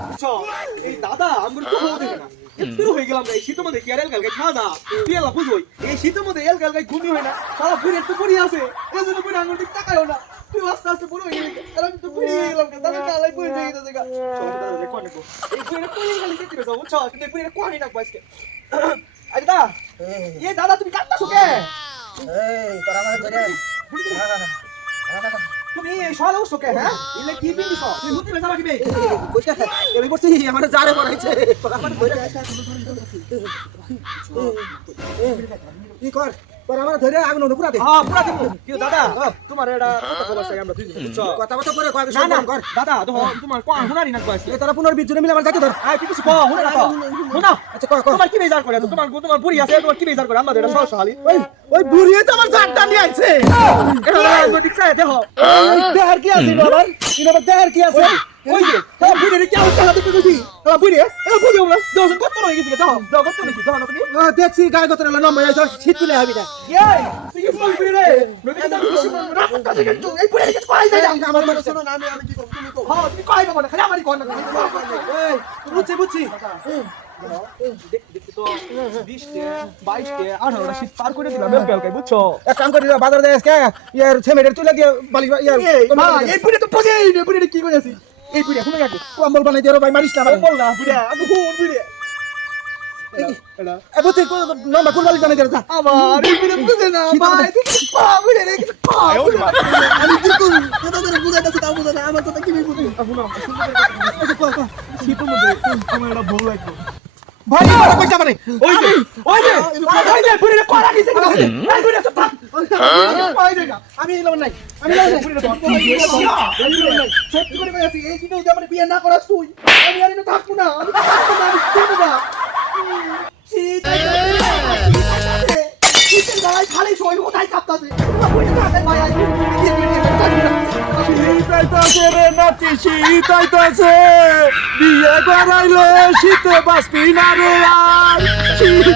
বুঝছো এই দাদা আমরা তো হতে না একটু হয়ে গেলাম এই শীতের মধ্যে কি আর এল গালগাই খাওয়া দাও তুই এলা বুঝোই এই শীতের মধ্যে এল গালগাই ঘুমি হয় না সারা পুরি একটু পড়ি আছে এই জন্য পুরি আঙুল দিক তাকায়ও না তুই আস্তে আস্তে পুরো হয়ে গেলি আর আমি তো পুরি হয়ে গেলাম দাদা কালাই পুরি হয়ে গেছে গা দাদা রেকর্ড নেবো এই পুরি পুরি খালি দেখতে যাও বুঝছো কিন্তু পুরি কোয়ানি না আজকে আরে দাদা এই দাদা তুমি কাটতাছো কে এই তোরা আমারে ধরে তুমি সকালে উঠছো কে হ্যাঁ ইলে কি পিন্দিছ তুমি মুতি বেজা রাখিবে কইছা এবে করছি আমারে জারে পড়াইছে তোরা আমারে ধরে কি কর তোরা আমারে ধরে আগুন পুরা দে হ্যাঁ পুরা দেব কি দাদা তোমার এটা কথা খবর চাই আমরা দুইজন বুঝছো কথা কথা করে কয় না না কর দাদা দেখো তোমার কোন হুনারি না কইছে তোরা 15-20 জনে মিলে আমার যাকে ধর আই ঠিক আছে কও হুনা না কও হুনা আচ্ছা কয় কয় তোমার কি বেজার করে তোমার বুড়ি আছে তোমার কি বেজার করে আমরা এটা সহজ হালি ওই বুড়িয়ে তো আমার জানটা নিয়ে আইছে এটা ঠিক আছে দেখো দেহার কি আছে বাবা ইনার দেহার কি আছে ওই যে হ্যাঁ বুড়ি রে কি অবস্থা হাতে কইছি হ্যাঁ বুড়ি এ বুড়ি আমরা দশ কত রয়ে গেছে দেখো দাও কত নাকি দেখো না তুমি দেখছি গায়ে গতরে নম্বর আইছ শীত তুলে হবি না এই তুই কি বুড়ি রে নবী দাদা খুশি মন রাখ কাছে কিন্তু এই বুড়ি কিছু কই যায় আমার মনে শোনো না আমি কি করব তুমি কও হ্যাঁ তুমি কই বাবা না খালি আমারই কর না এই বুঝছি বুঝছি দেখতে তো 20 তে 22 তে 18 টা শীত পার করে দিলাম বেলকাই বুঝছো এক কাম করি বাজার দেয় আজকে ইয়ার ছেমেটের তুলে দিয়ে বালি ইয়ার এই বুড়ি তো পজেই রে বুড়ি কি কইছি এই বুড়ি শুনে রাখো কম্বল বানাই দিয়ে ভাই মারিস না বল না বুড়ি আমি কোন বুড়ি এ বুঝছি নম্বর কোন বালি বানাই দিয়ে যা আমার এই বুড়ি বুঝে না ভাই তুই পা বুড়ি রে কিছু পা আমি কি করব কত করে বুঝাইতাছি তাও বুঝা না আমার কথা কি বুঝি শীতের মধ্যে আমার এটা ভুল লাগবে ভাই বড় কইছা মানে ওই যে ওই যে বুড়ি রে কোরা কিছে এই বুড়ি সব কই দেগা আমি এলো নাই আমি এলো নাই সত্যি করে কইছি এই কিনে যদি আমার বিয়ে না করাস তুই আমি আর এনে থাকবো না আমি থাকবো না আমি থাকবো না শীত শীতের গায়ে খালি শরীর কোথায় কাঁপতাছে বুঝে না ভাই আই শীতাইতাছে রে নাতি শীতাইতাছে বিয়ে করাইলে শীতে বাঁচবি না রে আর শীত